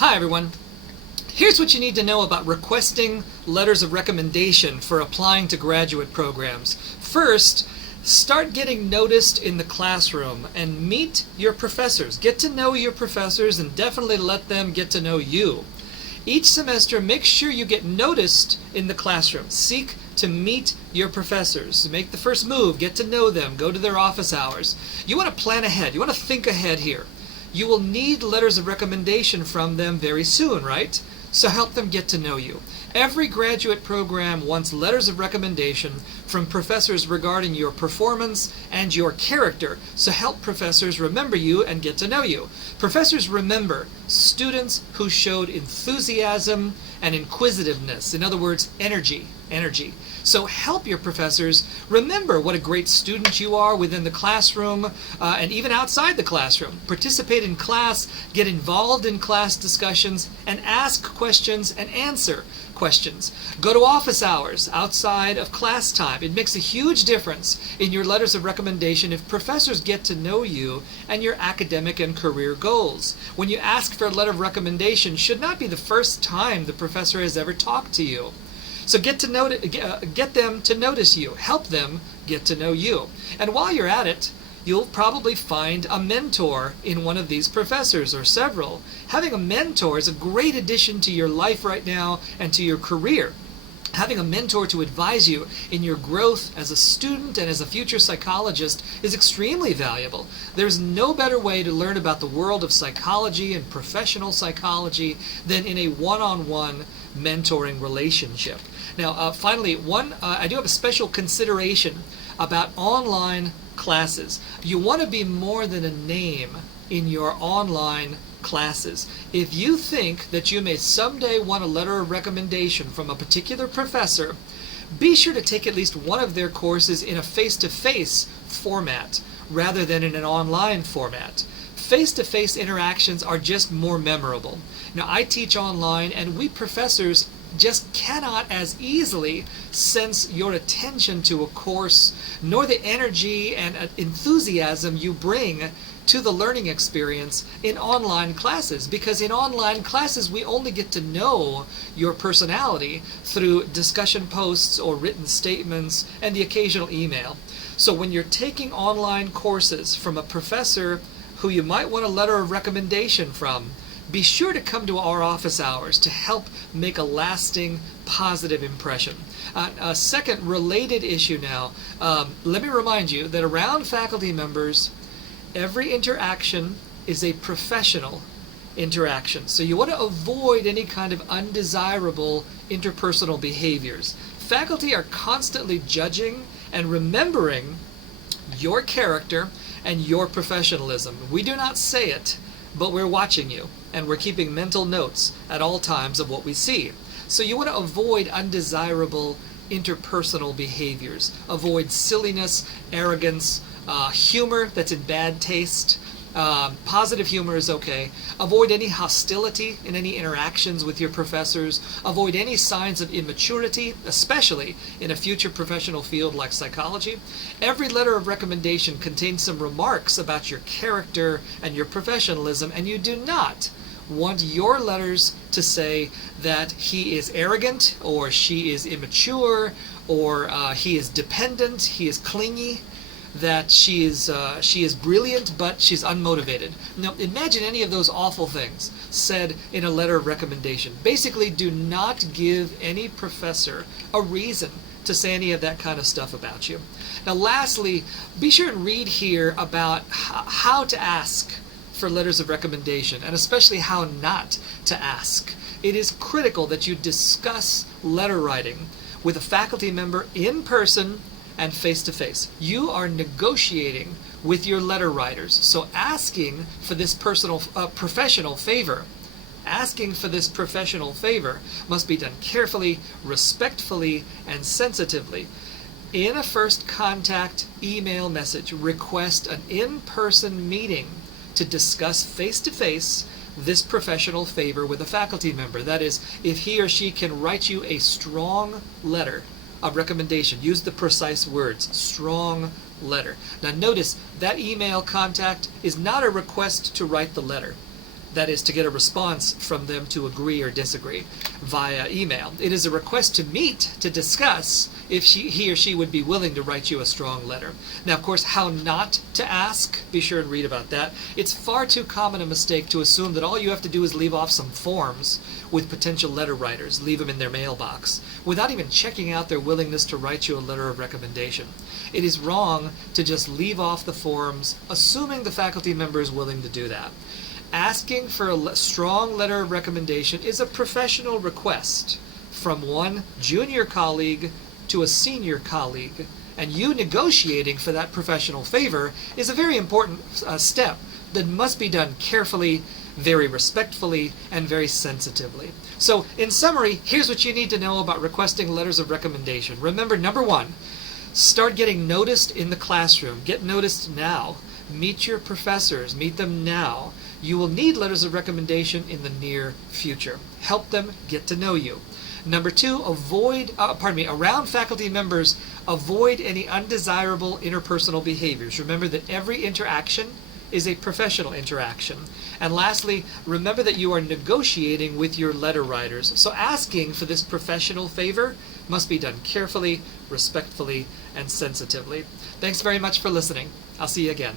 Hi everyone. Here's what you need to know about requesting letters of recommendation for applying to graduate programs. First, start getting noticed in the classroom and meet your professors. Get to know your professors and definitely let them get to know you. Each semester, make sure you get noticed in the classroom. Seek to meet your professors. Make the first move. Get to know them. Go to their office hours. You want to plan ahead. You want to think ahead here. You will need letters of recommendation from them very soon, right? So help them get to know you. Every graduate program wants letters of recommendation from professors regarding your performance and your character. So help professors remember you and get to know you. Professors remember students who showed enthusiasm and inquisitiveness. In other words, energy. So help your professors remember what a great student you are within the classroom and even outside the classroom. Participate in class, get involved in class discussions, and ask questions and answer questions. Go to office hours outside of class time. It makes a huge difference in your letters of recommendation if professors get to know you and your academic and career goals. When you ask for a letter of recommendation, should not be the first time the professor has ever talked to you. So get them to notice you. Help them get to know you. And while you're at it, you'll probably find a mentor in one of these professors or several. Having a mentor is a great addition to your life right now and to your career. Having a mentor to advise you in your growth as a student and as a future psychologist is extremely valuable. There's no better way to learn about the world of psychology and professional psychology than in a one-on-one mentoring relationship. Now, finally, I do have a special consideration about online classes. You want to be more than a name in your online classes. If you think that you may someday want a letter of recommendation from a particular professor, be sure to take at least one of their courses in a face-to-face format rather than in an online format. Face-to-face interactions are just more memorable. Now, I teach online, and we professors just cannot as easily sense your attention to a course, nor the energy and enthusiasm you bring to the learning experience in online classes, because in online classes we only get to know your personality through discussion posts or written statements and the occasional email. So when you're taking online courses from a professor who you might want a letter of recommendation from, be sure to come to our office hours to help make a lasting positive impression. A second related issue now, let me remind you that around faculty members, every interaction is a professional interaction. So you want to avoid any kind of undesirable interpersonal behaviors. Faculty are constantly judging and remembering your character and your professionalism. We do not say it, but we're watching you, and we're keeping mental notes at all times of what we see. So you want to avoid undesirable interpersonal behaviors. Avoid silliness, arrogance, humor that's in bad taste. Positive humor is okay. Avoid any hostility in any interactions with your professors. Avoid any signs of immaturity, especially in a future professional field like psychology. Every letter of recommendation contains some remarks about your character and your professionalism, and you do not want your letters to say that he is arrogant, or she is immature, or he is dependent, he is clingy, that she is brilliant but she's unmotivated. Now imagine any of those awful things said in a letter of recommendation. Basically, do not give any professor a reason to say any of that kind of stuff about you. Now lastly, be sure and read here about how to ask for letters of recommendation, and especially how not to ask. It is critical that you discuss letter writing with a faculty member in person and face-to-face. You are negotiating with your letter writers, so asking for this professional favor must be done carefully, respectfully, and sensitively. In a first contact email message, request an in-person meeting to discuss face-to-face this professional favor with a faculty member. That is, if he or she can write you a strong letter of recommendation. Use the precise words, strong letter. Now notice that email contact is not a request to write the letter. that is to get a response from them to agree or disagree via email. It is a request to meet to discuss if he or she would be willing to write you a strong letter. Now, of course, how not to ask, be sure and read about that. It's far too common a mistake to assume that all you have to do is leave off some forms with potential letter writers, leave them in their mailbox, without even checking out their willingness to write you a letter of recommendation. It is wrong to just leave off the forms, assuming the faculty member is willing to do that. Asking for a strong letter of recommendation is a professional request from one junior colleague to a senior colleague, and you negotiating for that professional favor is a very important step that must be done carefully, very respectfully, and very sensitively. So, in summary, here's what you need to know about requesting letters of recommendation. Remember, number one, start getting noticed in the classroom. Get noticed now. Meet your professors. Meet them now. You will need letters of recommendation in the near future. Help them get to know you. Number two, around faculty members, avoid any undesirable interpersonal behaviors. Remember that every interaction is a professional interaction. And lastly, remember that you are negotiating with your letter writers. So asking for this professional favor must be done carefully, respectfully, and sensitively. Thanks very much for listening. I'll see you again.